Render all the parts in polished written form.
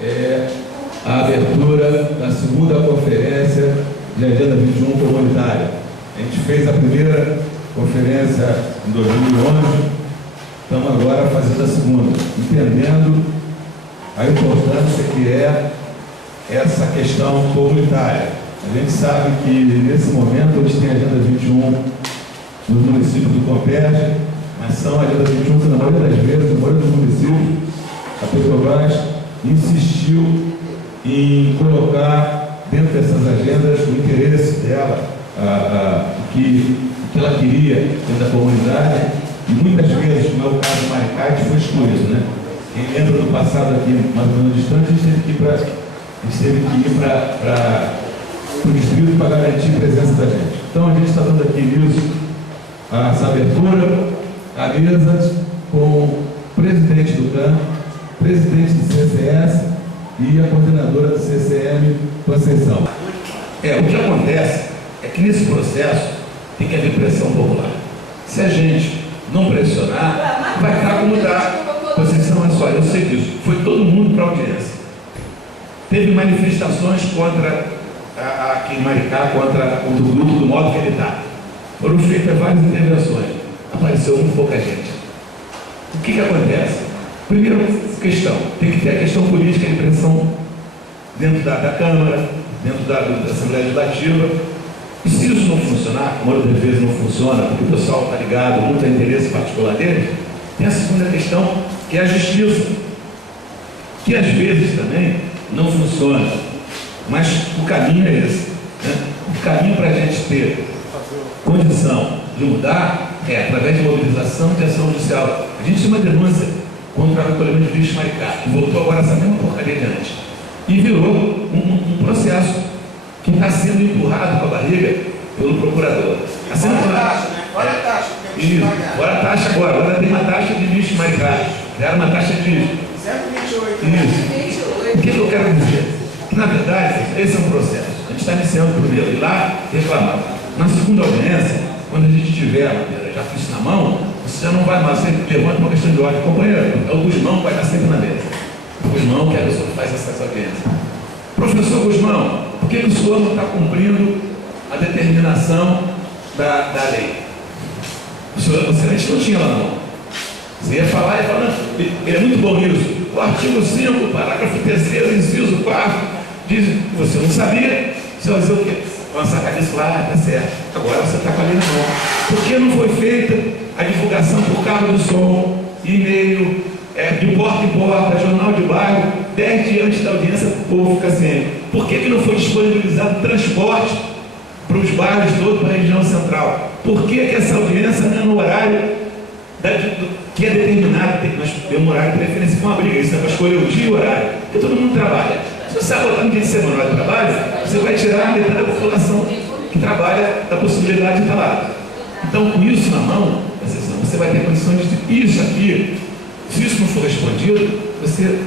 é a abertura da segunda conferência de Agenda 21 comunitária. A gente fez a primeira conferência em 2011, estamos agora fazendo a segunda, entendendo a importância que é essa questão comunitária. A gente sabe que nesse momento a gente tem a Agenda 21 nos municípios do Comperj, mas são a Agenda 21 que na maioria das vezes, na maioria dos municípios, a Petrobras insistiu em colocar dentro dessas agendas o interesse dela, o que ela queria dentro da comunidade, e muitas vezes, como é o caso do Maricá, foi excluído, né? Quem lembra do passado aqui, mais ou menos distante, a gente teve que ir para o distrito para garantir a presença da gente. Então a gente está dando aqui nisso essa abertura, a mesa com o presidente do CAN, presidente do CCS e a coordenadora do CCM, Conceição. O que acontece é que nesse processo tem que haver pressão popular. Se a gente não pressionar, vai estar como está. Conceição, é só, eu sei disso. Foi todo mundo para a audiência. Teve manifestações contra aqui em Maricá, contra o grupo, do modo que ele está. Foram feitas várias intervenções. Apareceu muito pouca gente. O que acontece? Primeira questão, tem que ter a questão política de pressão dentro da Câmara, dentro da Assembleia Legislativa. E se isso não funcionar, como outras vezes não funciona, porque o pessoal está ligado, muito a interesse particular deles, tem a segunda questão, que é a justiça, que às vezes também não funciona, mas o caminho é esse, né? O caminho para a gente ter condição de mudar é através de mobilização e de ação judicial. A gente tinha uma denúncia contra o recolhimento de lixo Maricá, que voltou agora essa mesma porcaria de antes, e virou um processo que está sendo empurrado com a barriga pelo procurador. Fora a taxa, né? Fora a taxa. Isso, fora a taxa agora tem uma taxa de lixo Maricá, já era uma taxa de lixo. 128. Isso. O que eu quero dizer? Que, na verdade, esse é um processo. A gente está iniciando o primeiro, e lá reclamar. Na segunda audiência, quando a gente tiver já isso na mão, você já não vai mais, você levanta uma questão de ordem. Companheiro, o Guzmão vai estar sempre na mesa. O Guzmão, que é a pessoa que faz essas audiências. Professor Guzmão, por que o senhor não está cumprindo a determinação da lei? Você não tinha lá não. Você ia falar e falar, ele é muito bom nisso. O artigo 5, parágrafo 3º, inciso 4, diz que você não sabia, você vai dizer o quê? Vamos sacar isso lá, tá certo. Agora você está com a lei na mão. Por que não foi feita a divulgação por carro de som, e-mail, de porta em porta, jornal de bairro, 10 dias antes da audiência, o povo fica sem? Por que não foi disponibilizado transporte para os bairros todos, para a região central? Por que essa audiência não é no horário que é determinado? Nós temos um horário de preferência com uma briga, isso é para escolher o dia e o horário, porque todo mundo trabalha. Se você botar no dia de semana de trabalho, você vai tirar a metade da população que trabalha da possibilidade de estar lá. Então, com isso na mão, você vai ter condições de isso aqui. Se isso não for respondido, você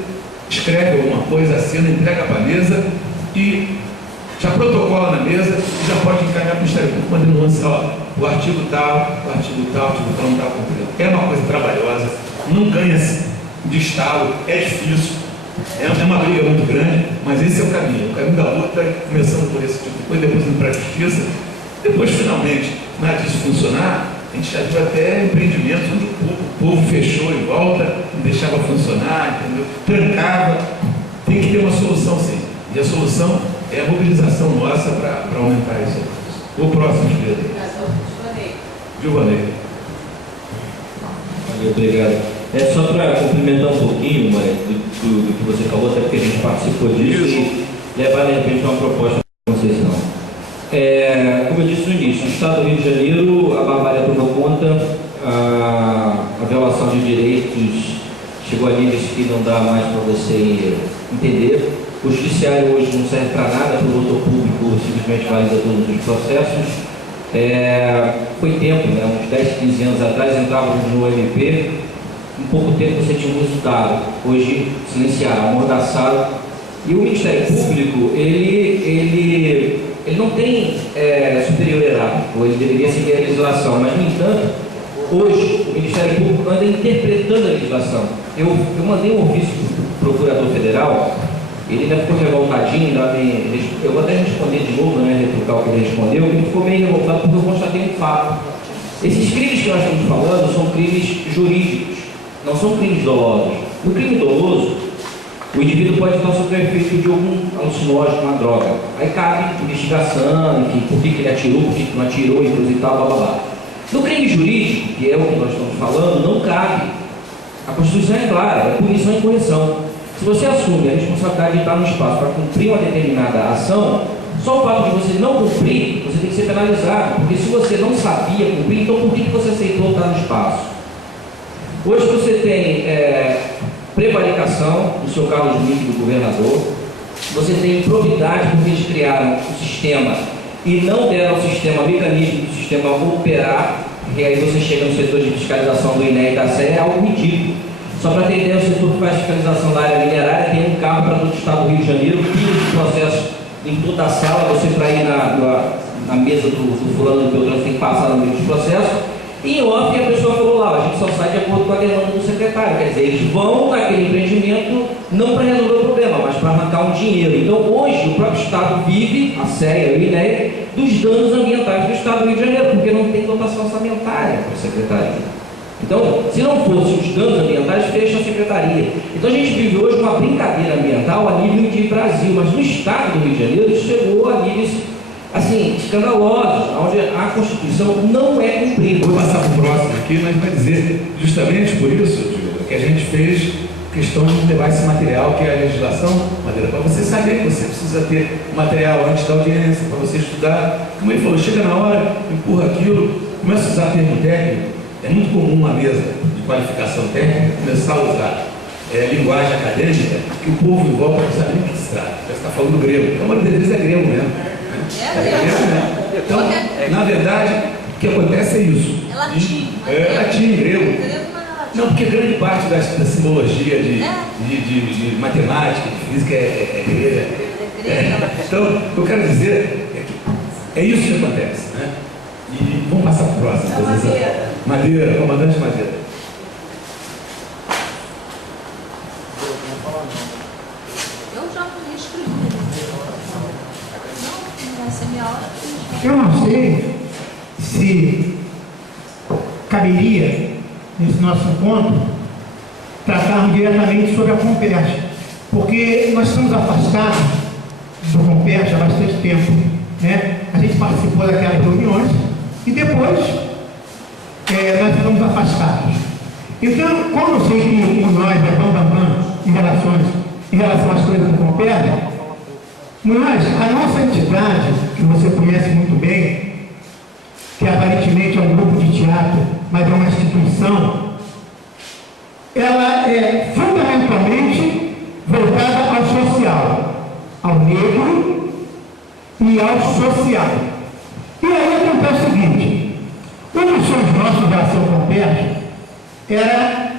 escreve alguma coisa, assina, entrega para a mesa e já protocola na mesa e já pode encaminhar para o Ministério Público uma denúncia, o artigo tal não está cumprido. É uma coisa trabalhosa, não ganha-se de estalo, é difícil, é uma briga muito grande, mas esse é o caminho da luta, começando por esse tipo de coisa, depois indo para a justiça, depois finalmente, nada disso funcionar, a gente já viu até empreendimentos onde o povo fechou em volta, não deixava funcionar, entendeu? Trancava. Tem que ter uma solução sim. E a solução é a mobilização nossa para aumentar isso. O próximo, Gilvanei. Obrigado. Só para complementar um pouquinho do que você falou, até porque a gente participou disso, e levar de repente uma proposta para Conceição. Como eu disse no início, no Estado do Rio de Janeiro, a barbárie tomou conta, a violação de direitos chegou a níveis que não dá mais para você entender. O judiciário hoje não serve para nada, para o doutor público simplesmente valida todos os processos. Foi tempo, né? Uns 10, 15 anos atrás entrávamos no MP, em pouco tempo você tinha um resultado. Hoje silenciaram, amordaçaram. E o Ministério Público, ele não tem superioridade, ou ele deveria seguir a legislação, mas no entanto, hoje o Ministério Público anda interpretando a legislação. eu mandei um ofício para o Procurador Federal, ele ainda ficou revoltadinho, eu vou até responder de novo, né, retrucar o que ele respondeu, ele ficou meio revoltado porque eu constatei um fato. Esses crimes que nós estamos falando são crimes jurídicos, não são crimes dolosos. No crime doloso, o indivíduo pode estar sob o efeito de algum alucinógeno, uma droga. Aí cabe investigação, enfim, por que ele atirou, por que não atirou, e coisa e tal, blá blá blá. No crime jurídico, que é o que nós estamos falando, não cabe. A Constituição é clara, é punição e correção. Se você assume a responsabilidade de estar no espaço para cumprir uma determinada ação, só o fato de você não cumprir, você tem que ser penalizado, porque se você não sabia cumprir, então por que você aceitou estar no espaço? Hoje você tem prevaricação do seu Carlos Mink, do governador, você tem improbidade porque eles criaram o sistema e não deram ao sistema mecanismo do sistema operar, e aí você chega no setor de fiscalização do INEA e da SE, é algo ridículo. Só para ter ideia, o setor que faz fiscalização da área minerária tem um carro para todo o estado do Rio de Janeiro, pilha de processo em toda a sala, você para ir na mesa do fulano do Beltrano tem que passar no meio dos processos, e em off a pessoa falou lá, a gente só sai de acordo com a demanda do secretário, quer dizer, eles vão naquele empreendimento não para resolver o problema, mas para arrancar um dinheiro. Então hoje o próprio Estado vive, a SEA e o INEA, dos danos ambientais do Estado do Rio de Janeiro, porque não tem dotação orçamentária para a secretaria. Então, se não fossem os danos ambientais, fecha a secretaria. Então a gente vive hoje uma brincadeira ambiental a nível de Brasil, mas no Estado do Rio de Janeiro isso chegou a níveis assim, escandalosos, onde a Constituição não é cumprida. Vou passar para o próximo aqui, mas vai dizer justamente por isso, Júlio, que a gente fez questão de levar esse material, que é a legislação, para você saber que você precisa ter material antes da audiência, para você estudar. Como ele falou, chega na hora, empurra aquilo, começa a usar termo técnico. É muito comum uma mesa de qualificação técnica começar a usar linguagem acadêmica que o povo em volta não sabe nem o que se trata. Você está falando grego. A maioria deles é grego mesmo. É grego mesmo. Então, na verdade, o que acontece é isso. É latim. É latim, grego. Não, porque grande parte da simbologia de matemática, de física é grega. Então, o que eu quero dizer é que é isso que acontece, né? E vamos passar para o próximo. Madeira, comandante Madeira. Eu já escrevi. Não vai ser minha hora. Eu não sei se caberia, nesse nosso encontro, tratarmos diretamente sobre a Comperj, porque nós estamos afastados do Comperj há bastante tempo, né? A gente participou daquelas reuniões e depois nós ficamos afastados. Então, como eu sei que nós em relação às coisas do Comperj, nós, a nossa entidade, que você conhece muito bem, que aparentemente é um grupo de teatro, mas é uma instituição, ela é fundamentalmente voltada ao social, ao negro e ao social. E aí acontece o seguinte: um dos sonhos nossos da ação Comperj era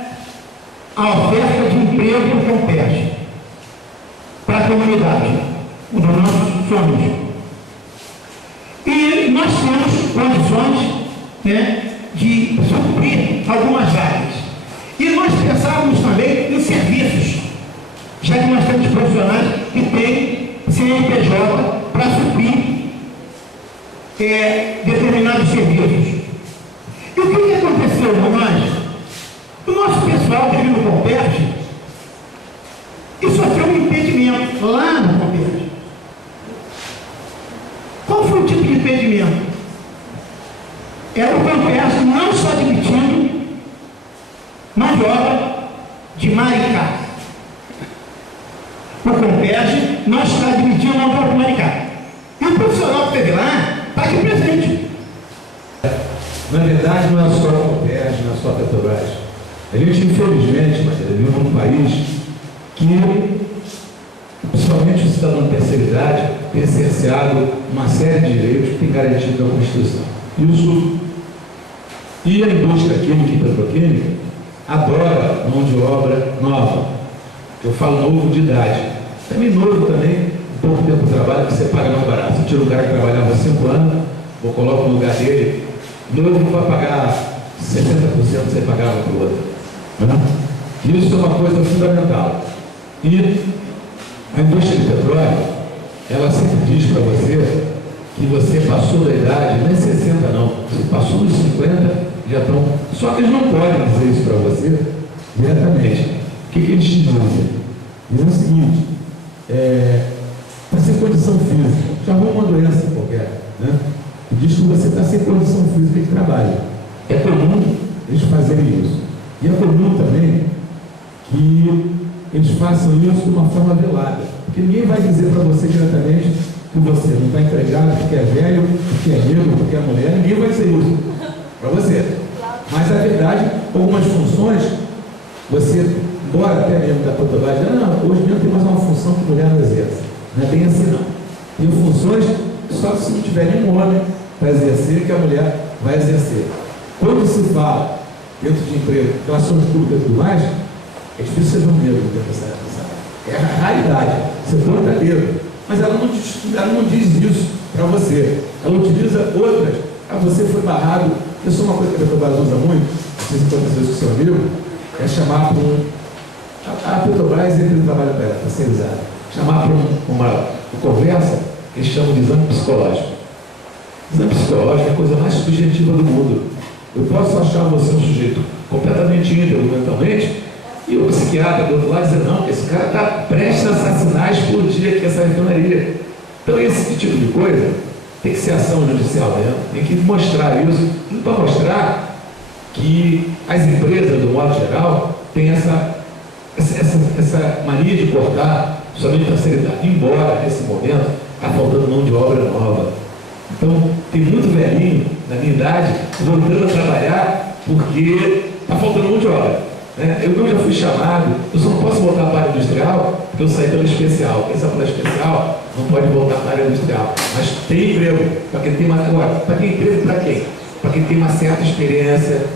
a oferta de emprego do Comperj para a comunidade, um dos nossos sonhos. E nós temos condições, né, de suprir algumas áreas. E nós pensávamos também em serviços, já que nós temos profissionais que têm CNPJ para suprir determinados serviços. E o que aconteceu com nós? O nosso pessoal teve no Comperj e sofreu um impedimento lá no Comperj. Qual foi o tipo de impedimento? Era o Comperj não só admitindo mão de obra de Maricá. O Comperj não está admitindo mão de obra de Maricá. E o profissional que esteve lá está aqui presente. Na verdade, não é só a Comperj, não é só a Petrobras. A gente, infelizmente, vive num país que, principalmente o cidadão de terceira idade, tem cerceado uma série de direitos que tem garantido na Constituição. E a indústria química e petroquímica adora mão de obra nova. Eu falo novo de idade. Também novo também, pouco tempo de trabalho, que você paga mais barato. Você tira um cara que trabalhava 5 anos, ou coloca no lugar dele, novo vai pagar 60% que você pagava para o outro. Isso é uma coisa fundamental. E a indústria de petróleo, ela sempre diz para você que você passou da idade, não é 60 não, você passou dos 50, já estão. Só que eles não podem dizer isso para você diretamente. O que eles te dizem? Dizem o seguinte, está sem condição física, já arruma uma doença qualquer, né? E diz que você está sem condição física de trabalho. É comum eles fazerem isso. E é comum também que eles façam isso de uma forma velada. Porque ninguém vai dizer para você diretamente que você não está empregado, porque é velho, porque é negro, porque é mulher, ninguém vai dizer isso para você. Mas a verdade, algumas funções, você, embora até mesmo da Petrobras, hoje mesmo tem mais uma função que mulher não exerce. Não é bem assim não. Tem funções só se não tiver nenhum homem para exercer, que a mulher vai exercer. Quando se fala dentro de emprego, relações públicas e tudo mais, é difícil ser um negro dentro dessa área. É a raridade. Você conta dedo. Mas ela não diz isso para você. Ela utiliza outras. Você foi barrado. Isso é uma coisa que a Petrobras usa muito, não sei se aconteceu isso com seu amigo, é chamar para a Petrobras e ele trabalha para ela, terceirizada. Chamar para uma conversa que eles chamam de exame psicológico. Exame psicológico é a coisa mais subjetiva do mundo. Eu posso achar você um sujeito completamente íntegro mentalmente, e o psiquiatra do outro lado dizer, não, que esse cara está prestes a assassinar, explodir aqui essa refinaria. Então esse tipo de coisa tem que ser ação judicial mesmo, tem que mostrar isso, para mostrar que as empresas, do modo geral, têm essa mania de cortar somente a terceiridade, embora nesse momento está faltando mão de obra nova. Então, tem muito velhinho, na minha idade, voltando a trabalhar porque está faltando mão de obra. Né? Eu já fui chamado, eu só não posso voltar para a área industrial porque eu saí pela especial. Quem sai pela especial não pode voltar para a área industrial. Mas tem emprego, para quem tem uma. Para quem emprego, para quem? Para quem tem uma certa experiência,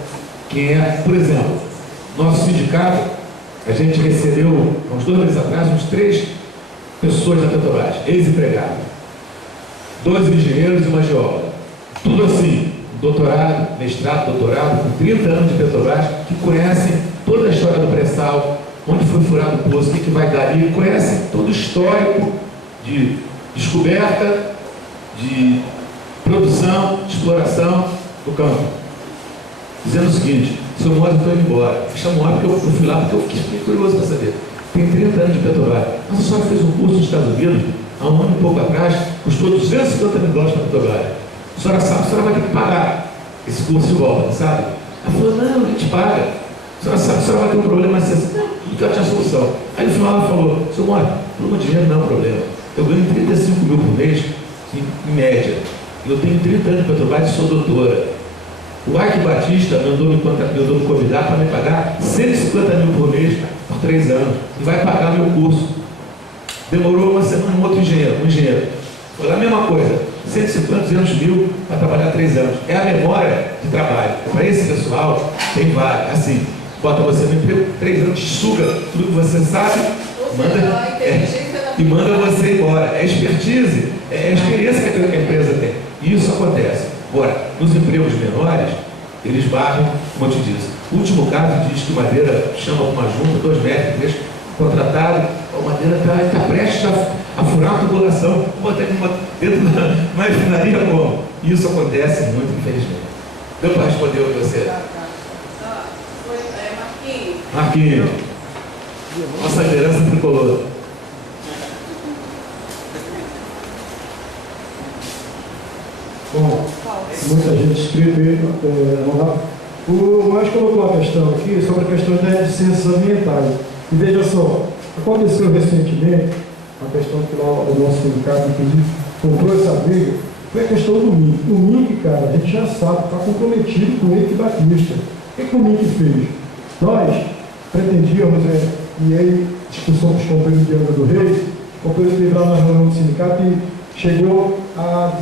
que é, por exemplo, nosso sindicato, a gente recebeu, há uns 2 meses atrás, uns 3 pessoas da Petrobras, ex-empregados, 2 engenheiros e uma geóloga. Tudo assim, doutorado, mestrado, doutorado, com 30 anos de Petrobras, que conhecem toda a história do pré-sal, onde foi furado o poço, o que vai dar ali, conhecem todo o histórico de descoberta, de produção, de exploração do campo. Dizendo o seguinte, seu Moro, eu estou indo embora. Me chamou lá porque eu fui lá, porque eu fiquei curioso para saber. Tem 30 anos de Petrobras. Mas a senhora fez um curso nos Estados Unidos, há um ano e pouco atrás, custou $250 mil para a Petrobras. A senhora sabe, a senhora vai ter que pagar esse curso de volta, sabe? Ela falou, não, a gente paga. A senhora sabe, a senhora vai ter um problema assim, não, tudo que ela tinha solução. Aí no final ela falou, seu Moro, problema de dinheiro não é um problema. Eu ganho 35 mil por mês, em média. Eu tenho 30 anos de Petrobras e sou doutora. O Ike Batista mandou me convidar para me pagar 150 mil por mês por 3 anos. E vai pagar meu curso. Demorou uma semana, um outro engenheiro, Foi a mesma coisa, 150, 200 mil para trabalhar 3 anos. É a memória de trabalho. Para esse pessoal, tem vários. Assim, bota você no emprego, 3 anos, suga tudo que você sabe, e manda você embora. É expertise, é a experiência que a empresa tem. E isso acontece. Agora, nos empregos menores, eles barram, como eu te disse. O último caso diz que o Madeira chama uma junta, 2 médicos, contratado, o Madeira está prestes a furar a tubulação, botar dentro da refinaria como? Isso acontece muito, infelizmente. Deu para responder o que você? Marquinhos. Nossa liderança tricolor. Bom, muita gente inscrita aí, o Márcio colocou uma questão aqui sobre a questão das ciências ambientais. E veja só, aconteceu recentemente, a questão que lá o nosso sindicato, inclusive, comprou essa briga, foi a questão do MINC. O MINC, cara, a gente já sabe, está comprometido com o Eike Batista. O que o MINC fez? Nós pretendíamos, e aí, discussão com os companheiros de Angra do Reis, o companheiro esteve lá na reunião do sindicato e chegou a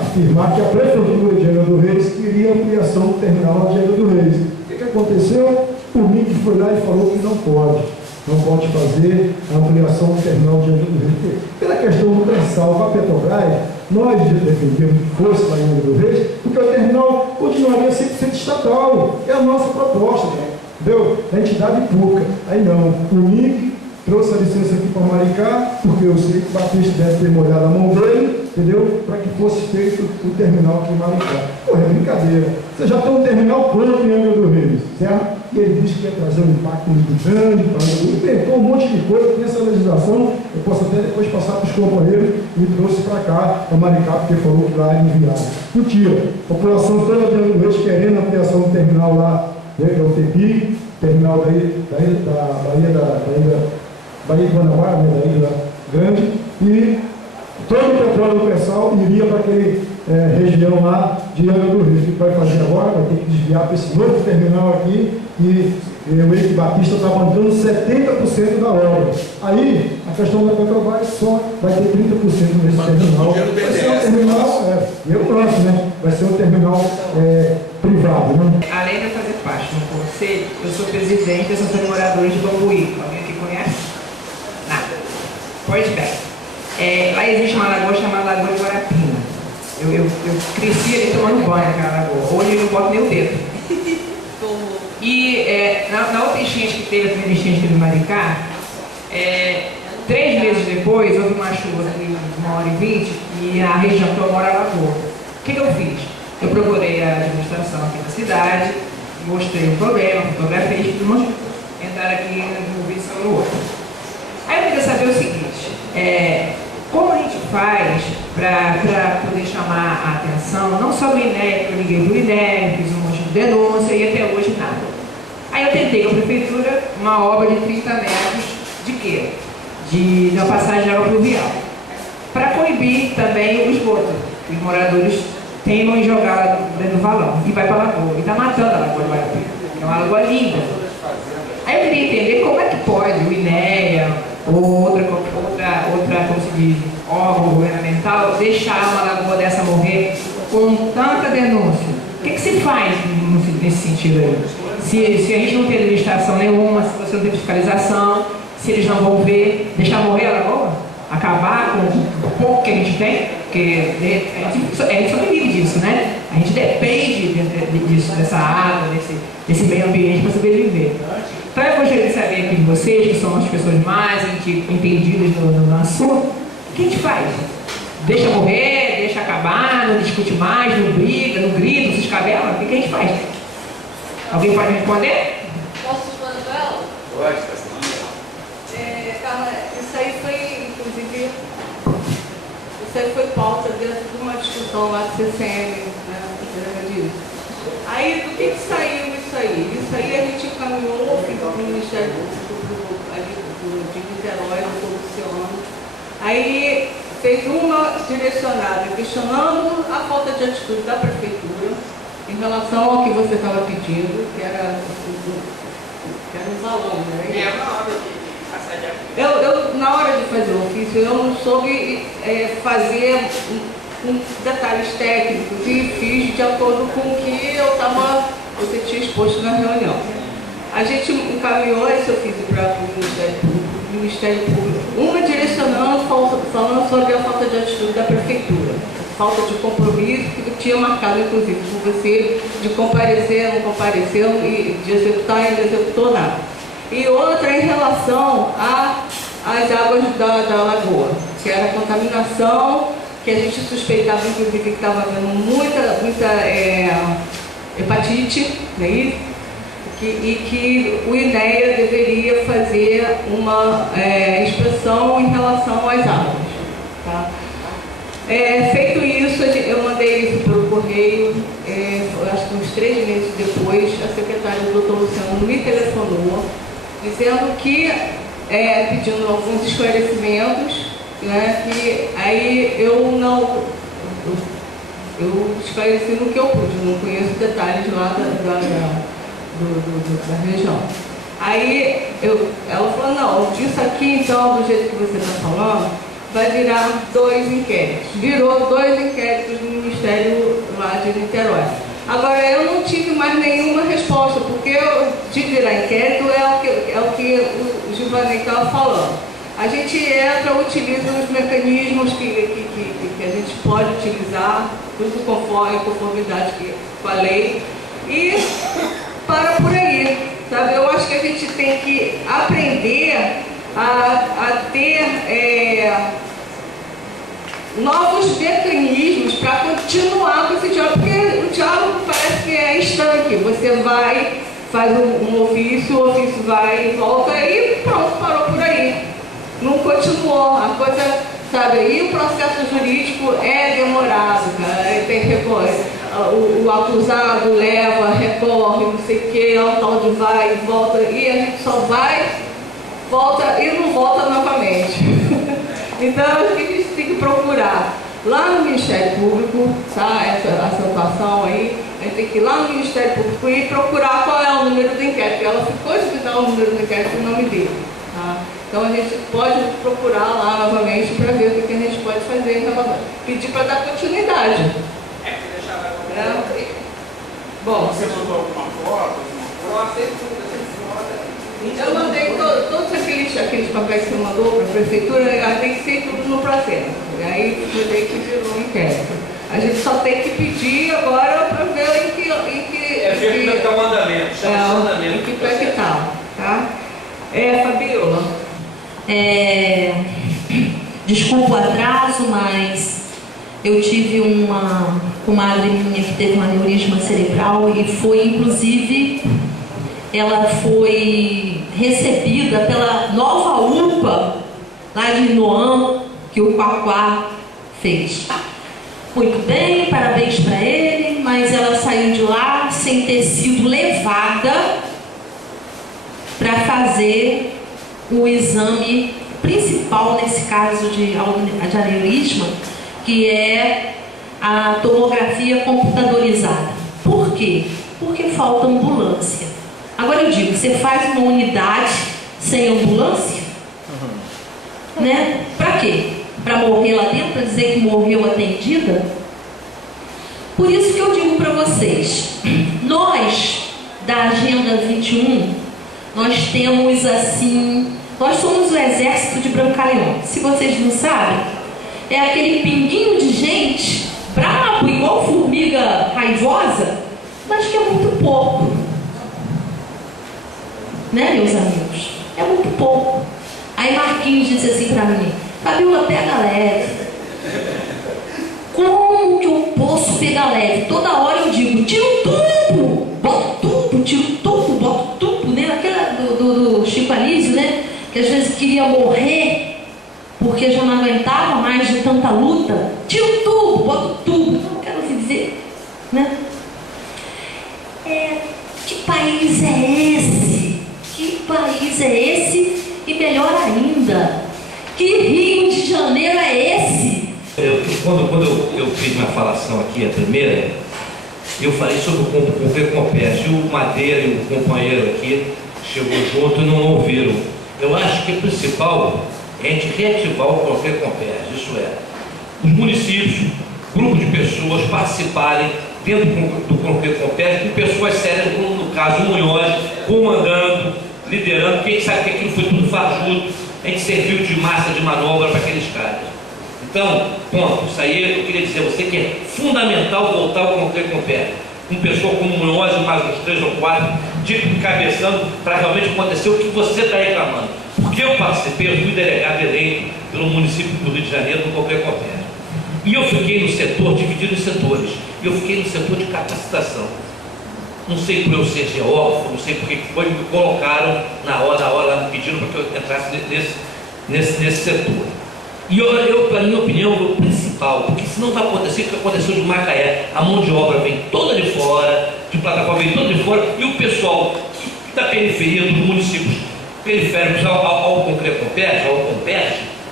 afirmar que a Prefeitura de Angra do Reis queria ampliação do terminal de Angra do Reis. O que aconteceu? O MINC foi lá e falou que não pode fazer a ampliação do terminal de Angra do Reis. Pela questão do pré-sal com a Petrobras, nós defendemos que fosse para Angra do Reis, porque o terminal continuaria 100% estatal. É a nossa proposta, né? entendeu? Da entidade pública. Aí não, o INPE trouxe a licença aqui para Maricá, porque eu sei que o Batista deve ter molhado a mão dele, entendeu? Para que fosse feito o terminal aqui em Maricá. Pô, é brincadeira. Você já tem um terminal pronto em Angra dos Reis, certo? E ele disse que ia trazer um impacto muito grande, inventou um monte de coisa, tem essa legislação, eu posso até depois passar para os companheiros, e trouxe para cá, para Maricá, porque falou que lá é inviável. Mentira, a população toda de Angra dos Reis querendo a ampliação do terminal lá, né, que é o TEPIC, terminal da Baía de Guanabara, né, da Ilha Grande, e todo o petróleo do pessoal iria para aquele região lá de Angra dos Reis. O que vai fazer agora? Vai ter que desviar para esse novo terminal aqui, e o Eike Batista está bancando 70% da obra. Aí, a questão da Petrobras só vai ter 30% nesse terminal. Vai ser um terminal, eu gosto, né? Vai ser um terminal privado, né? Além de fazer parte do conselho, eu sou presidente da Associação de Moradores de Bambuí. Alguém aqui conhece? Nada. Pois bem. Lá existe uma lagoa chamada Lagoa de Guarapina. Eu cresci ali tomando banho naquela lagoa. Hoje eu não boto nem o dedo. E na outra enchente que teve, a primeira enchente que teve em Maricá, 3 meses depois, houve uma chuva de 1h20 e a região que eu moro alagou. O que eu fiz? Eu procurei a administração aqui da cidade, mostrei o problema, fotografei, filmos, entraram aqui no vídeo e no outro. Aí eu queria saber o seguinte, como a gente faz para poder chamar a atenção, não só do INEA, que eu liguei do INEA, fiz um monte de denúncia e até hoje nada. Aí eu tentei com a prefeitura uma obra de 30 metros de quê? De uma passagem de água pluvial. Para coibir também o esgoto. Os moradores teimam em jogar dentro do valão e vai para a lagoa. E está matando a Lagoa de Guarapina. É uma lagoa linda. Aí eu queria entender como é que pode o INEA ou outra como se diz, órgão governamental deixar uma lagoa dessa morrer com tanta denúncia. O que se faz nesse sentido aí? Se a gente não tem administração nenhuma, se você não tem fiscalização, se eles não vão ver, deixar morrer a lagoa? Acabar com o pouco que a gente tem? Porque a gente sobrevive disso, né? A gente depende disso, dessa água, desse meio ambiente para sobreviver. Então eu gostaria de saber aqui de vocês, que são as pessoas mais entendidas no assunto, o que a gente faz? Deixa morrer, deixa acabar, não discute mais, não briga, não grita, se escabela? O que a gente faz? Alguém pode me responder? Posso responder para ela? Pode, tá sim. Carla, isso aí foi, inclusive, pauta dentro de uma discussão lá do CCM, né? Disso. Aí, do que saiu isso aí? Isso aí a gente encaminhou para o Ministério Público de Niterói, solucionando. Aí fez uma direcionada questionando a falta de atitude da Prefeitura em relação ao que você estava pedindo, que era um valor, né? Na hora de fazer o ofício, eu não soube fazer detalhes técnicos e fiz de acordo com o que você tinha exposto na reunião. A gente encaminhou esse ofício para o Ministério Público, uma direcionando, falando sobre a falta de atitude da Prefeitura, falta de compromisso, que tinha marcado, inclusive, por você, de comparecer, não compareceu, e de executar e não executou nada. E outra em relação às águas da lagoa, que era a contaminação, que a gente suspeitava, inclusive, que estava havendo muita hepatite, né? E que o INEA deveria fazer uma inspeção em relação às águas. Tá? Feito isso, eu mandei isso pelo correio, acho que uns 3 meses depois, a secretária do Dr. Luciano me telefonou, dizendo que, pedindo alguns esclarecimentos, né, que aí eu esclareci no que eu pude, não conheço detalhes lá da região. Aí ela falou, não, disso aqui então, do jeito que você está falando, vai virar 2 inquéritos. Virou 2 inquéritos no Ministério lá de Niterói. Agora, eu não tive mais nenhuma resposta, porque de virar inquérito é o que o Giovanni estava falando. A gente utiliza os mecanismos que a gente pode utilizar, tudo conforme a conformidade com a lei, e para por aí. sabe? Eu acho que a gente tem que aprender a ter novos mecanismos para continuar com esse diálogo, porque o diálogo parece que é estanque. Você vai, faz um ofício, o ofício vai e volta e pronto, parou por aí. Não continuou, a coisa, sabe? E o processo jurídico é demorado, cara. Tem recorre. O acusado leva, recorre, não sei o que, o tal de vai e volta, e a gente só vai, volta e não volta novamente. Então, acho que a gente tem que procurar lá no Ministério Público, tá? Essa situação aí, a gente tem que ir lá no Ministério Público e procurar qual é o número do inquérito, porque ela ficou de dar o número do inquérito em nome dele, tá? Então, a gente pode procurar lá novamente para ver o que a gente pode fazer, pedir para dar continuidade. Bom, você mandou alguma foto? Eu mandei todos aqueles papéis que você mandou para a prefeitura, tem que ser tudo no processo. E aí foi daí que virou um inquérito. A gente só tem que pedir agora para ver em que É um andamento, chama-se andamento. em que pé que tá, tá? Fabiola. Desculpa o atraso, mas eu tive uma comadre minha que teve um aneurisma cerebral e foi, inclusive, ela foi recebida pela nova UPA lá de Noam, que o Quaquá fez. Muito bem, parabéns para ele, mas ela saiu de lá sem ter sido levada para fazer o exame principal nesse caso de aneurisma, que é a tomografia computadorizada. Por quê? Porque falta ambulância. Agora eu digo, você faz uma unidade sem ambulância? Né? Para quê? Para morrer lá dentro, para dizer que morreu atendida? Por isso que eu digo para vocês, nós da Agenda 21, nós temos assim, nós somos o exército de Brancaleão. Se vocês não sabem, é aquele pinguinho de gente brabo, igual formiga raivosa, mas que é muito pouco. Né, meus amigos? É muito pouco. Aí Marquinhos disse assim para mim: Fabiola, pega leve. Como que eu posso pegar leve? Toda hora eu digo: tira o tubo, bota o tubo, tira o tubo, bota o tubo, né? Aquela do Chico Anísio, né? Que às vezes queria morrer porque já não aguentava mais de tanta luta. Tira o tubo, bota o tubo. Então eu quero viver, né? Que país é esse? Que país é esse? E melhor ainda, que Rio de Janeiro é esse? Quando eu fiz minha falação aqui, a primeira, eu falei sobre o Recompensa. E o Madeira e o companheiro aqui chegou junto e não ouviram. Eu acho que o principal é a gente reativar o Recompensa. Isso é, os municípios, grupos de pessoas participarem dentro do Recompensa, com pessoas sérias, como no caso o Munhoz, comandando, liderando, porque a gente sabe que aquilo foi tudo fajuto, a gente serviu de massa de manobra para aqueles caras. Então, ponto, isso aí eu queria dizer a você que é fundamental voltar ao Recompensa. Uma pessoa como o Munhoz e mais uns 3 ou 4, tipo encabeçando para realmente acontecer o que você está reclamando. Porque eu participei, eu fui delegado eleito pelo município do Rio de Janeiro no Recompensa. E eu fiquei no setor, dividido em setores, e eu fiquei no setor de capacitação. Não sei por eu ser geógrafo, não sei por que foi, me colocaram na hora, me pediram para que eu entrasse nesse setor. E eu, para minha opinião, o principal, porque senão vai acontecer o que aconteceu de Macaé, a mão de obra vem toda de fora, de plataforma vem toda de fora, e o pessoal da periferia, dos municípios periféricos ao Recompensa,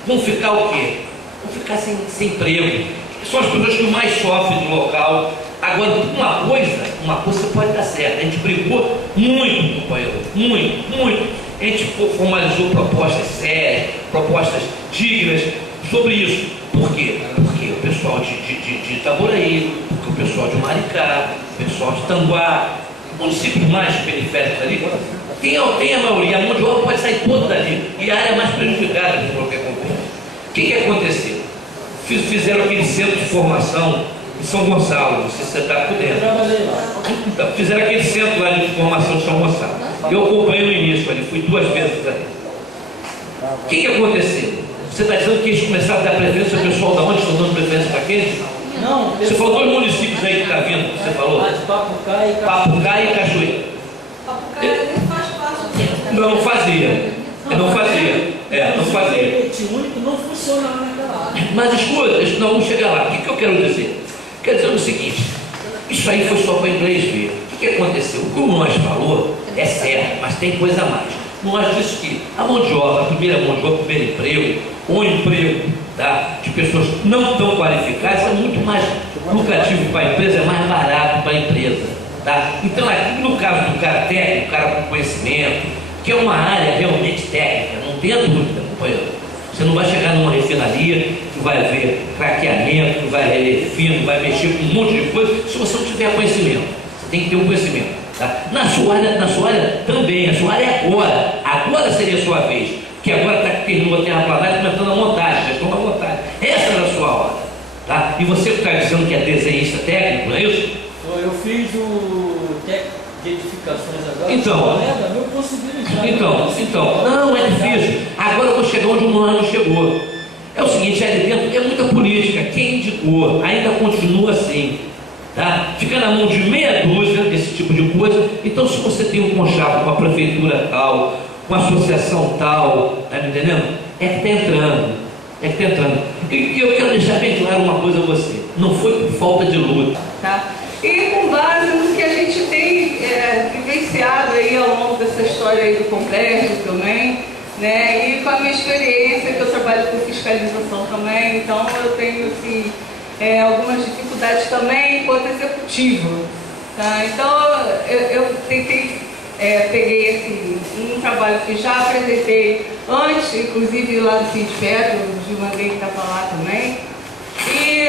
vão ficar o quê? Vão ficar sem emprego. São as pessoas que mais sofrem do local. Agora, uma coisa pode dar certo. A gente brigou muito, companheiro, muito. A gente formalizou propostas sérias, propostas dignas sobre isso. Por quê? Porque o pessoal de Itaboraí, porque o pessoal de Maricá, o pessoal de Tanguá, municípios mais periféricos ali, tem a maioria, a mão de obra pode sair toda dali, e a área mais prejudicada de qualquer companhia. O que aconteceu? Fizeram aquele centro de formação em São Gonçalo, você está por dentro. Fizeram aquele centro lá de formação de São Gonçalo. Eu acompanhei no início, ali, fui 2 vezes ali. O que aconteceu? Você está dizendo que eles começaram a dar preferência ao pessoal da onde estão dando preferência para quem? Não, Você falou 2 municípios aí que está vindo, você falou? Papucá e Cachoeira. Papucá nem faz parte disso. Não fazia. Não fazia. Não fazia. O único não funciona naquela área. Mas escuta, não, vamos chegar lá. O que eu quero dizer? Quer dizer o seguinte, isso aí foi só para inglês ver. O que aconteceu? O que o Moas falou é certo, mas tem coisa a mais. O Moas disse que a mão de obra, a primeira mão de obra, o primeiro emprego, ou emprego de pessoas não tão qualificadas é muito mais lucrativo para a empresa, é mais barato para a empresa. Tá? Então, aqui no caso do cara técnico, o cara com conhecimento, que é uma área realmente técnica, não tenha dúvida, companheiro. Você não vai chegar numa refinaria que vai ver craqueamento, que vai ver fino, vai mexer com um monte de coisa, se você não tiver conhecimento. Você tem que ter um conhecimento. Tá? Na sua área também, a sua área é agora. Agora seria a sua vez. Que agora terminou a terraplanagem, começando a montagem, já estão na montagem. Essa era a sua hora. Tá? E você está dizendo que é desenhista técnico, não é isso? Eu fiz o técnico de edificações agora. Então, eu consegui então, não é difícil. Agora eu vou chegar onde o Moas não chegou. É o seguinte, ali dentro é muita política. Quem indicou ainda continua assim. Tá? Fica na mão de meia dúzia desse tipo de coisa. Então, se você tem um conchavo com a prefeitura tal, com a associação tal, tá me entendendo? É que está entrando. E eu quero deixar bem claro uma coisa a você. Não foi por falta de luta. Tá? E com base no que a gente tem vivenciado aí ao longo dessa história aí do complexo também, né? E com a minha experiência, que eu trabalho com fiscalização também, então eu tenho assim, algumas dificuldades também enquanto executivo. Tá? Então eu tentei, peguei assim, um trabalho que já apresentei antes, inclusive lá no Sindipetro, o Gil Mandei estava lá também. E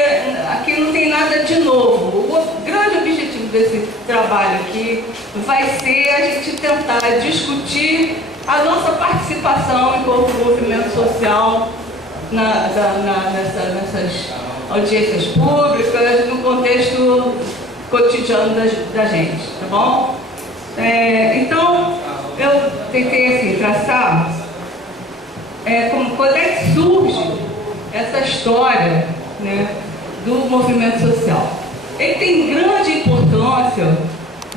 aqui não tem nada de novo. O grande objetivo desse trabalho aqui vai ser a gente tentar discutir a nossa participação enquanto movimento social nessas audiências públicas, no contexto cotidiano da gente, tá bom? Então, eu tentei assim, traçar quando é que surge essa história, né, do movimento social. Ele tem grande importância,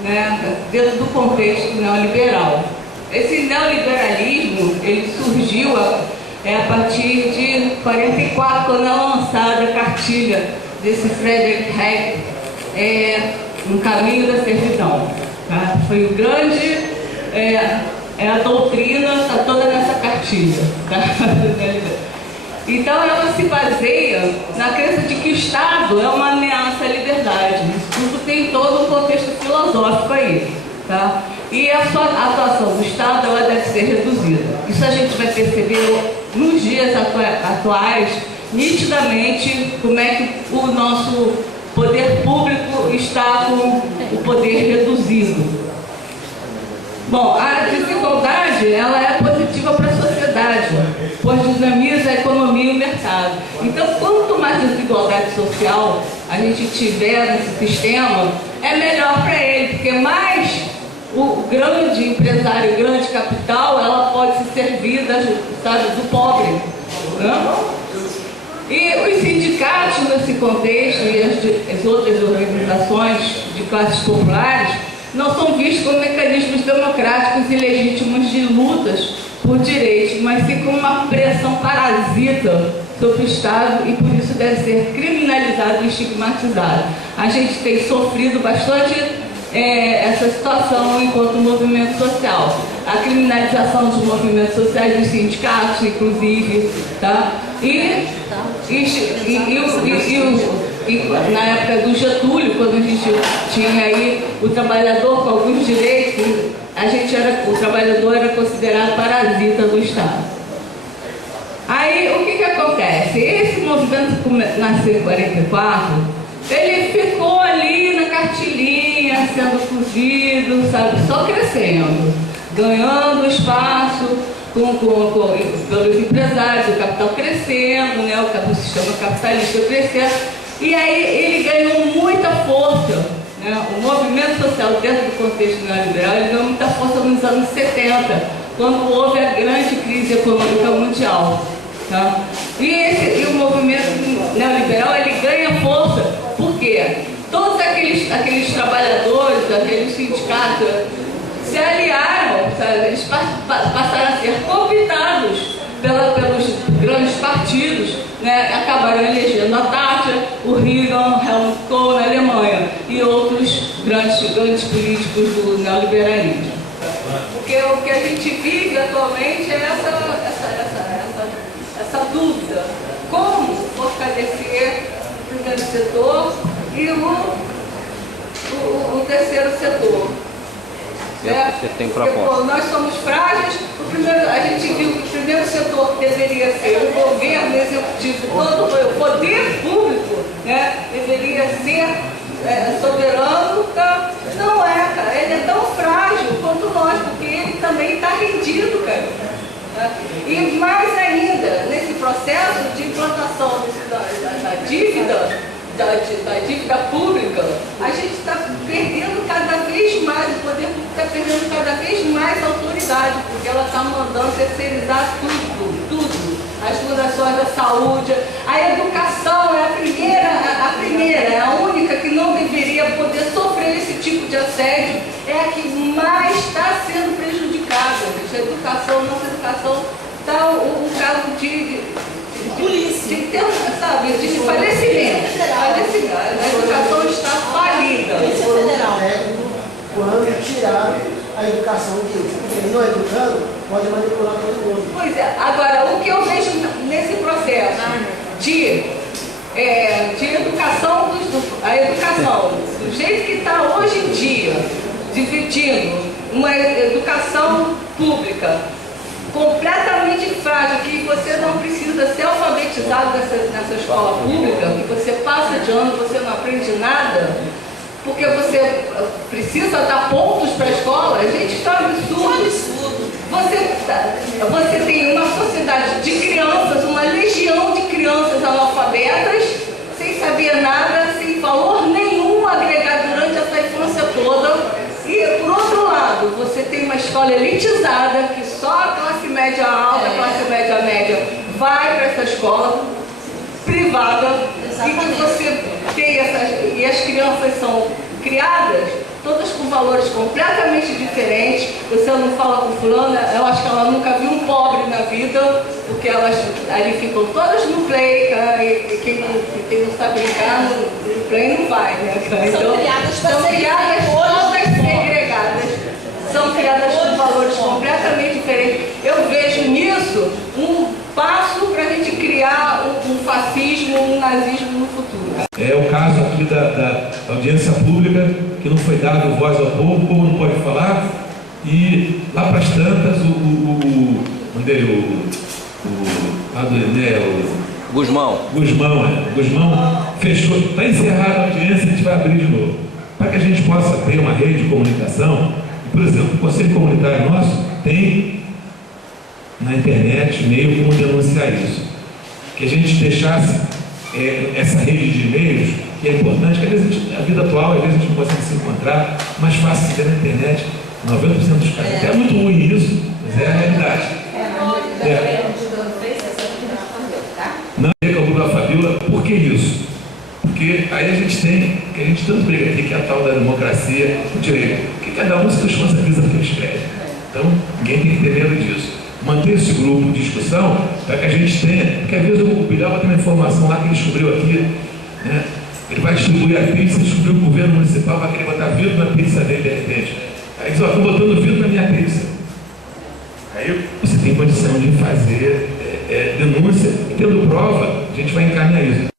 né, dentro do contexto neoliberal. Esse neoliberalismo ele surgiu a partir de 44, quando é lançada a cartilha desse Friedrich Hayek, No Caminho da Servidão. Tá? Foi o grande, a doutrina está toda nessa cartilha. Tá? Então ela se baseia na crença de que o Estado é uma ameaça à liberdade. Isso tudo tem todo um contexto filosófico aí. Tá? E a sua atuação do Estado ela deve ser reduzida. Isso a gente vai perceber nos dias atuais, nitidamente, como é que o nosso poder público está com o poder reduzido. Bom, a desigualdade ela é positiva para a sociedade, pois dinamiza a economia e o mercado. Então, quanto mais desigualdade social a gente tiver nesse sistema, é melhor para ele, porque mais o grande empresário, o grande capital, ela pode se servir do pobre. Né? E os sindicatos nesse contexto e as outras organizações de classes populares não são vistos como mecanismos democráticos e legítimos de lutas por direitos, mas sim como uma pressão parasita sobre o Estado e por isso deve ser criminalizado e estigmatizado. A gente tem sofrido bastante essa situação enquanto movimento social. A criminalização dos movimentos sociais, dos sindicatos, inclusive, tá? E na época do Getúlio, quando a gente tinha aí o trabalhador com alguns direitos, o trabalhador era considerado parasita do Estado. Aí, o que acontece? Esse movimento que nasceu em 44, ele ficou ali na cartilinha, sendo fugido, sabe, só crescendo, ganhando espaço pelos empresários, o capital crescendo, né, o sistema capitalista crescendo. E aí ele ganhou muita força né? O movimento social dentro do contexto neoliberal ele ganhou muita força nos anos 70, quando houve a grande crise econômica mundial. Tá? E o movimento neoliberal ele ganha força porque todos aqueles trabalhadores, aqueles sindicatos se aliaram, sabe? Eles passaram a ser cooptados pelos grandes partidos, né? Acabaram elegendo a Thatcher, o Reagan, Helmut Kohl na Alemanha e outros grandes políticos do neoliberalismo. Porque o que a gente vive atualmente é essa dúvida: como fortalecer o primeiro setor e o terceiro setor. Você tem proposta. Nós somos frágeis. A gente viu que o primeiro setor deveria ser o governo executivo, todo o poder público, né, deveria ser soberano. Tá? Não é, cara. Ele é tão frágil quanto nós, porque ele também está rendido, cara. Né? E mais ainda, nesse processo de implantação da dívida pública, a gente está perdendo cada vez mais, o poder público está perdendo cada vez mais autoridade, porque ela está mandando terceirizar tudo. As fundações da saúde, a educação é a primeira, é a única que não deveria poder sofrer esse tipo de assédio, é a que mais está sendo prejudicada. A educação, nossa educação, está um caso de polícia, de falecimento. A educação está falida. Quando tirar a educação deles, porque não educando, pode manipular todo mundo. Pois é, agora, o que eu vejo nesse processo de educação, a educação, do jeito que está hoje em dia, dividindo uma educação pública completamente frágil, que você não precisa ser alfabetizado nessa escola pública, que você passa de ano, você não aprende nada, porque você precisa dar pontos para a escola. Gente, isso é um absurdo. Você tem uma sociedade de crianças, uma legião de crianças analfabetas, sem saber nada, sem valor nenhum agregado durante essa infância toda. E, por outro lado, você tem uma escola elitizada, que só a classe média alta, a classe média vai para essa escola privada. Exatamente. E que você tem e as crianças são criadas todas com valores completamente diferentes. Você não fala com fulana, eu acho que ela nunca viu um pobre na vida, porque elas ali ficam todas no play, e quem não sabe brincar no play não vai, né? Então, são criadas todas segregadas, são criadas com valores completamente diferentes. Eu vejo nisso um passo para a gente criar um fascismo, um nazismo no futuro. É o caso aqui da audiência pública, que não foi dado voz ao povo não pode falar, e lá para as tantas, o Guzmão fechou, está encerrada a audiência, a gente vai abrir de novo, para que a gente possa ter uma rede de comunicação. Por exemplo, o Conselho Comunitário nosso tem na internet meio como denunciar isso, que a gente deixasse essa rede de e-mails, que é importante, que às vezes a vida atual, às vezes a gente não consegue se encontrar, mais fácil se ver na internet, 90% dos casos. Até é muito ruim isso, mas é a realidade. Não é com o Google da Fabíola. Por que isso? Porque aí a gente tem, que a gente tanto briga aqui, que é a tal da democracia, o direito, que cada um se responsabiliza pelo que escreve. Então, ninguém tem que ter medo disso. Manter esse grupo de discussão para que a gente tenha, porque às vezes o Bilhão vai ter uma informação lá que ele descobriu aqui, né? Ele vai distribuir a pizza, descobriu que o governo municipal vai querer botar vidro na pizza dele de repente. Aí diz, ó, estou botando vidro na minha pizza. Aí você tem condição de fazer denúncia, e tendo prova, a gente vai encaminhar isso.